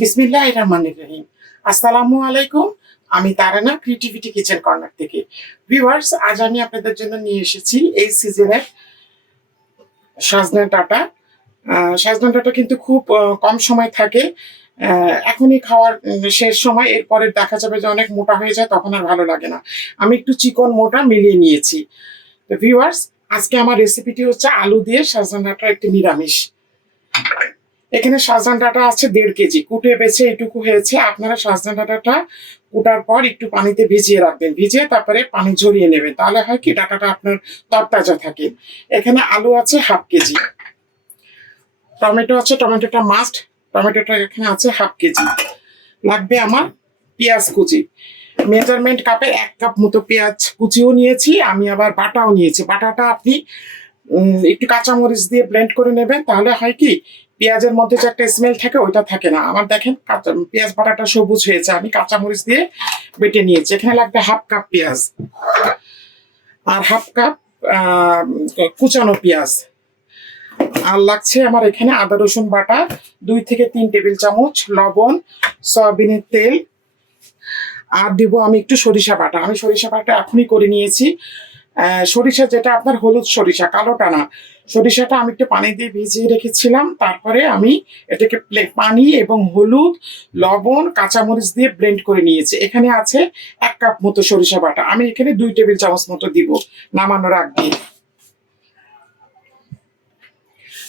বিসমিল্লাহ রহমান রহিম আসসালামু আলাইকুম, আমি তারানা ক্রিয়েটিভিটি কিচেন কর্নার থেকে। ভিউয়ার্স, আজ আমি আপনাদের জন্য নিয়ে এসেছি এই সিজনের সাজনা ডাটা। সাজনা ডাটা কিন্তু খুব কম সময় থাকে। এখনই খাওয়ার শেষ সময়। এরপরে দেখা যাবে যে অনেক মোটা হয়ে যায়, তখন আর ভালো লাগে না। আমি একটু চিকন মোটা মিলিয়ে নিয়েছি। তো ভিউয়ার্স, আজকে আমার রেসিপিটি হচ্ছে আলু দিয়ে সাজনা ডাটা একটি নিরামিষ। এখানে সাজনা ডাটা আছে দেড় কেজি। কুটে বেছে এটুকু হয়েছে। আপনারা সাজনা ডাটাটা কুটার পর একটু পানিতে ভিজিয়ে রাখবেন। ভিজিয়ে তারপরে পানি ঝরিয়ে নেবেন। তাহলে হয় কি, ডাটাটা আপনার তরতাজা থাকে। এখানে আলু আছে হাফ কেজি। টমেটো আছে, টমেটোটা মাস্ট টমেটোটা এখানে আছে হাফ কেজি। লাগবে আমার পেঁয়াজ কুচি। মেজারমেন্ট কাপে এক কাপ মতো পেঁয়াজ কুচিও নিয়েছি, আমি আবার বাটাও নিয়েছি। বাটাটা আপনি একটু কাঁচামরিচ দিয়ে ব্লেন্ড করে নেবেন। তাহলে হয় কি পেঁয়াজের মধ্যে যে একটা স্মেল থাকে, ওইটা থাকে না। আমার দেখেন কাঁচা পেঁয়াজ বাটাটা সবুজ হয়েছে। আমি কাঁচামরিচ দিয়ে বেটে নিয়েছি। এখানে লাগবে হাফ কাপ পেঁয়াজ আর হাফ কাপ কুচানো পেঁয়াজ। আর লাগছে আমার এখানে আদা, রসুন বাটা, দুই থেকে তিন টেবিল চামচ, লবণ, সয়াবিনের তেল। আর দিব আমি একটু সরিষা বাটা। আমি সরিষা বাটা এখনই করে নিয়েছি। সরিষা যেটা আপনার হলুদ সরিষা, কালোটা না। সরিষাটা আমি একটু পানি দিয়ে ভিজিয়ে রেখেছিলাম। তারপরে আমি এটাকে পানি এবং হলুদ, লবণ, কাঁচামরিচ দিয়ে ব্লেন্ড করে নিয়েছি। এখানে আছে এক কাপ মতো সরিষা বাটা। আমি এখানে দুই টেবিল চামচ মতো দিব নামানোর আগ দিয়ে।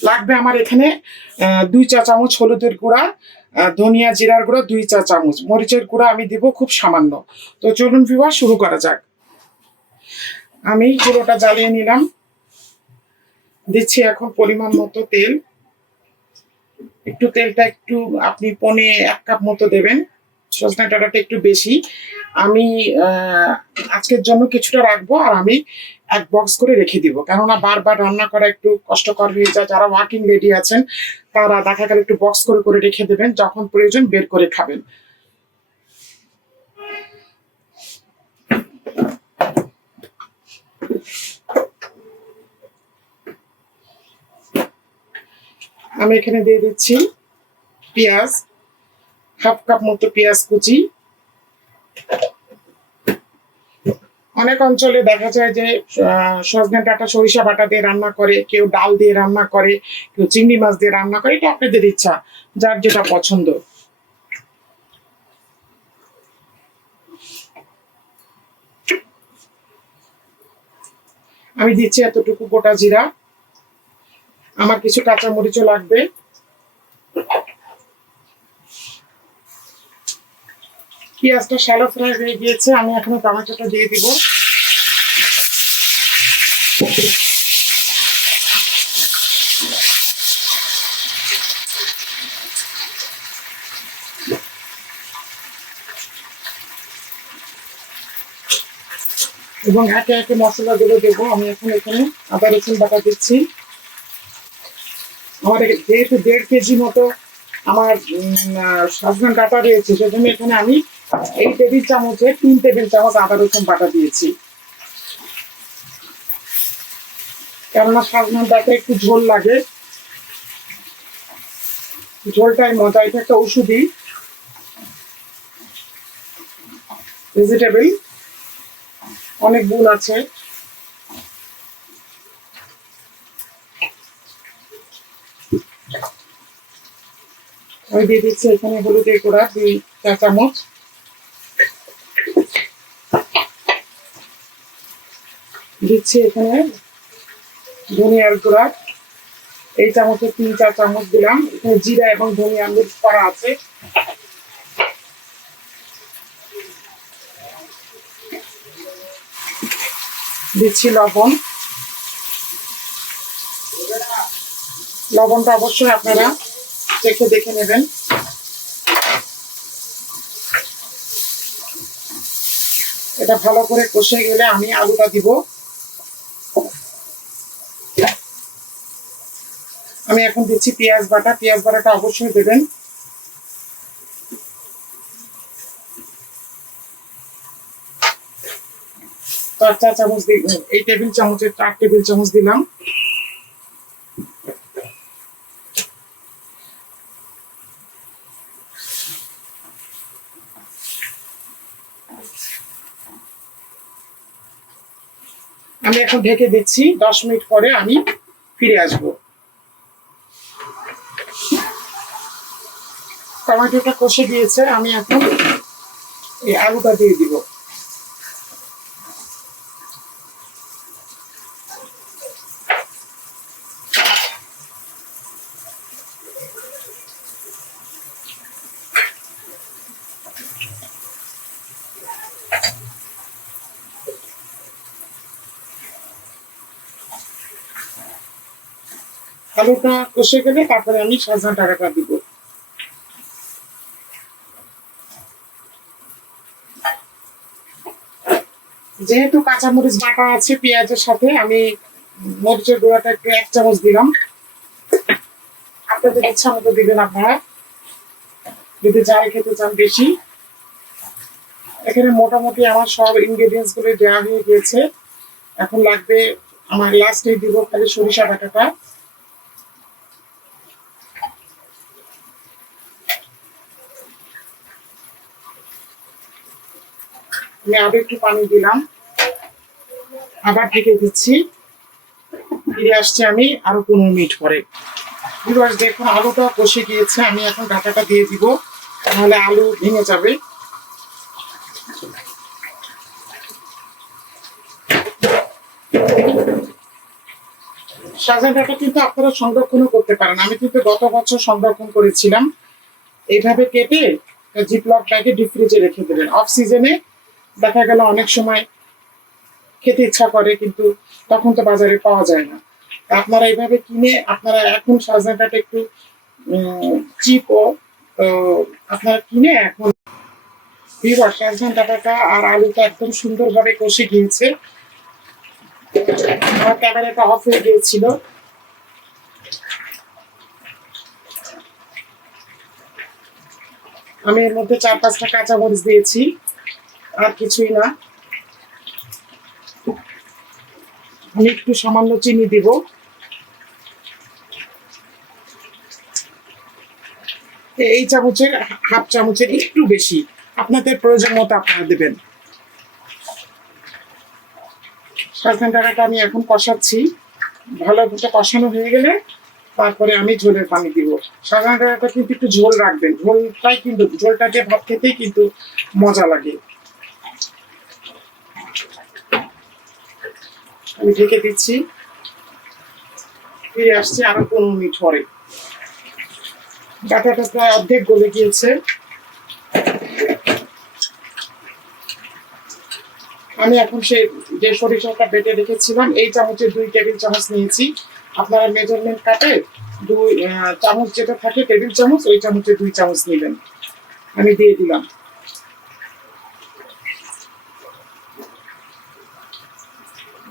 লাগবে আমার এখানে দুই চা চামচ হলুদের গুঁড়া ধনিয়া জিরার গুঁড়া দুই চা চামচ। মরিচের গুঁড়া আমি দিব খুব সামান্য। তো চলুন ভিওয়া শুরু করা যাক। আমি গুঁড়োটা জ্বালিয়ে নিলাম। দিচ্ছি এখন পরিমাণ মতো তেল। একটু তেলটা একটু আপনি পনে এক কাপ মতো দেবেন। সজনা ডাঁটাটা একটু বেশি। আমি আজকের জন্য কিছুটা রাখব আর আমি এক বক্স করে রেখে দিব। কেননা বারবার রান্না করা একটু কষ্টকর হয়ে যায়। যারা ওয়ার্কিং লেডি আছেন, তারা দেখা গেল একটু বক্স করে করে রেখে দেবেন। যখন প্রয়োজন বের করে খাবেন। আমি এখানে দিয়ে দিচ্ছি পেঁয়াজ, হাফ কাপ মতো পেঁয়াজ কুচি। অনেক অঞ্চলে দেখা যায় যে সজনে ডাঁটা সরিষা বাটা দিয়ে রান্না করে, কেউ ডাল দিয়ে রান্না করে, কেউ চিংড়ি মাছ দিয়ে রান্না করে, এটা আপনাদের ইচ্ছা, যার যেটা পছন্দ। আমি দিচ্ছি এতটুকু গোটা জিরা। আমার কিছু কাঁচা মরিচও লাগবে। পেঁয়াজটা শ্যালো ফ্রাই হয়ে গিয়েছে, আমি এখন টমেটোটা দিয়ে দিব। এবং একে একে মশলাগুলো দেবো। আমি এখন এখানে আদা, রসুন বাটা দিচ্ছি। আমার যেহেতু দেড় কেজি মতো আমার সজনা ডাটা রয়েছে, সেজন্য এখানে আমি এই টেবিল চামচে তিন টেবিল চামচ আদা, রসুন বাটা দিয়েছি। কেননা সজনা ডাটা একটু ঝোল লাগে। ঝোলটাই মজা এটা একটা ওষুধি ভেজিটেবল অনেক গুণ আছে। আমি দিয়ে দিচ্ছি এখানে হলুদের গুঁড়া, দুই চা চামচ। দিচ্ছি এখানে ধনিয়ার গুঁড়া। এই চামচে তিন চার চামচ দিলাম। এখানে জিরা এবং ধনিয়া মিক্স করা আছে। দিচ্ছি লবণ। লবণটা অবশ্যই আপনারা চেখে দেখে নেবেন। এটা ভালো করে কষে গেলে আমি আলুটা দিব। আমি এখন দিচ্ছি পেঁয়াজ বাটা। পেঁয়াজ বাটাটা অবশ্যই দেবেন। চার চার চামচ এই টেবিল চামচে চার টেবিল চামচ দিলাম। আমি এখন ঢেকে দিচ্ছি। দশ মিনিট পরে আমি ফিরে আসব। টমেটোটা কষে দিয়েছে আমি এখন এই আলুটা দিয়ে দিব। আলুটা কষে গেলে তারপরে আমি সজনা টাকাটা দিব। যেহেতু কাঁচামরিচ বাটা আছে পেঁয়াজের সাথে, আমি মরিচের গুঁড়াটা একটু এক চামচ দিলাম। আপনাদের ইচ্ছা মতো দিবেন আপনারা। যদি যাই খেতে চান বেশি। এখানে মোটামুটি আমার সব ইনগ্রেডিয়েন্টসগুলো দেওয়া হয়ে গিয়েছে। এখন লাগবে, আমার লাস্টে দিব খালি সরিষা বাটাটা। আমি আরও একটু পানি দিলাম। আবার ঢেকে দিচ্ছি। ফিরে আসছি আমি আরও পনেরো মিনিট পরে। ভিউয়ার্স, দেখুন, আলুটা কষে গিয়েছে। আমি এখন ডাটাটা দিয়ে দিব, তাহলে আলু ভেঙে যাবে। সাজা ডাটা কিন্তু আপনারা সংরক্ষণও করতে পারেন। আমি কিন্তু গত বছর সংরক্ষণ করেছিলাম। এইভাবে কেটে জিপলক ব্যাগে ডিপ রেখে দেবেন। অফ সিজনে দেখা গেল অনেক সময় খেতে ইচ্ছা করে, কিন্তু তখন তো বাজারে পাওয়া যায় না। আপনারা এইভাবে কিনে আপনারা এখন সাজনাটাটা একটু চিপও আপনারা কিনে এখন বিবার সাজনা আর আলুটা একদম সুন্দরভাবে কষে গিয়েছে। আমার ক্যামেরাটা অফ হয়ে গিয়েছিল। আমি এর মধ্যে চার পাঁচটা কাঁচামরিচ দিয়েছি। আর কিছুই না। আমি একটু সামান্য চিনি দিব। এই চামচের, হাফ চামচের একটু বেশি। আপনাদের প্রয়োজন মতো আপনারা দেবেন। সাজনা ডাঁটাটা আমি এখন কষাচ্ছি। ভালো মতো কষানো হয়ে গেলে তারপরে আমি ঝোলের পানি দিব। সাজনা ডাঁটাটা কিন্তু একটু ঝোল রাখবেন। ঝোলটাই কিন্তু, ঝোলটা দিয়ে ভাত খেতেই কিন্তু মজা লাগে। আমি ঢেকে দিচ্ছি। ফিরে আসছি আরও পনেরো মিনিট পরে। ডাটাটা প্রায় অর্ধেক গলে গিয়েছে। আমি এখন সেই যে সরিষাটা বেটে রেখেছিলাম, এই চামচে দুই টেবিল চামচ নিয়েছি। আপনারা মেজারমেন্ট কাটে দুই চামচ যেটা থাকে টেবিল চামচ, ওই চামচে দুই চামচ নেবেন। আমি দিয়ে দিলাম।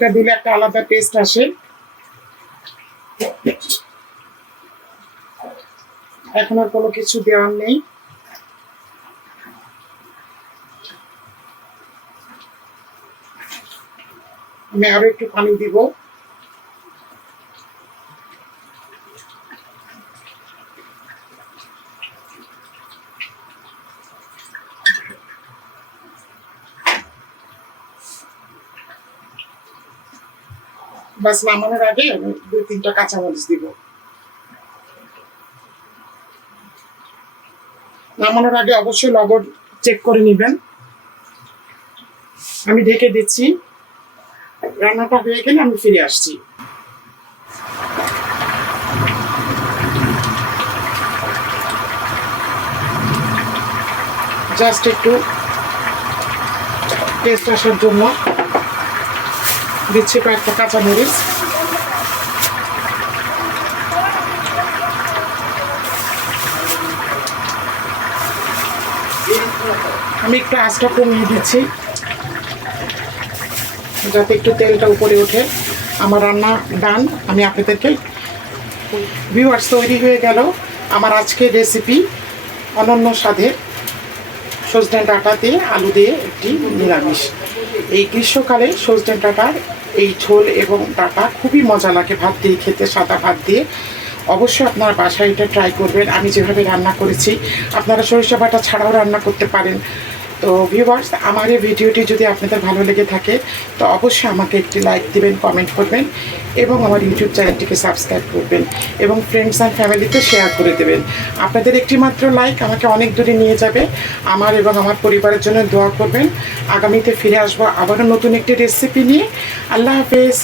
এটা দিলে একটা আলাদা টেস্ট আসে। এখন আর কোনো কিছু দেওয়ার নেই। আমি আরও একটু পানি দিব। বাস নামানোর আগে দুই, তিনটা কাঁচামরিচ দিব। নামানোর আগে অবশ্যই লবণ চেক করে নেবেন। আমি ঢেকে দিচ্ছি। রান্নাটা হয়ে গেলে আমি ফিরে আসছি। জাস্ট একটু টেস্ট আসার জন্য দিচ্ছি কয়েকটা কাঁচামরিচ। আমি একটু আঁচটা কমিয়ে দিচ্ছি, যাতে একটু তেলটা উপরে ওঠে। আমার রান্না ডান, আমি আপনাদেরকে ভিউয়ার্স তৈরি হয়ে গেল আমার আজকের রেসিপি অনন্য স্বাদের সজনে ডাঁটা দিয়ে আলু দিয়ে একটি নিরামিষ। এই গ্রীষ্মকালে সজনে ডাঁটার এই ঝোল এবং ডাটা খুবই মজা লাগে ভাত দিয়ে খেতে, সাদা ভাত দিয়ে। অবশ্যই আপনারা বাসায় এটা ট্রাই করবেন। আমি যেভাবে রান্না করেছি, আপনারা সরিষা বাটা ছাড়াও রান্না করতে পারেন। তো ভিউয়ার্স আমার এই ভিডিওটি যদি আপনাদের ভালো লেগে থাকে, তো অবশ্যই আমাকে একটি লাইক দিবেন কমেন্ট করবেন এবং আমার ইউটিউব চ্যানেলটিকে সাবস্ক্রাইব করবেন এবং ফ্রেন্ডস অ্যান্ড ফ্যামিলিতে শেয়ার করে দেবেন। আপনাদের একটি মাত্র লাইক আমাকে অনেক দূরে নিয়ে যাবে। আমার এবং আমার পরিবারের জন্য দোয়া করবেন। আগামীতে ফিরে আসব আবারও নতুন একটি রেসিপি নিয়ে। আল্লাহ হাফেজ।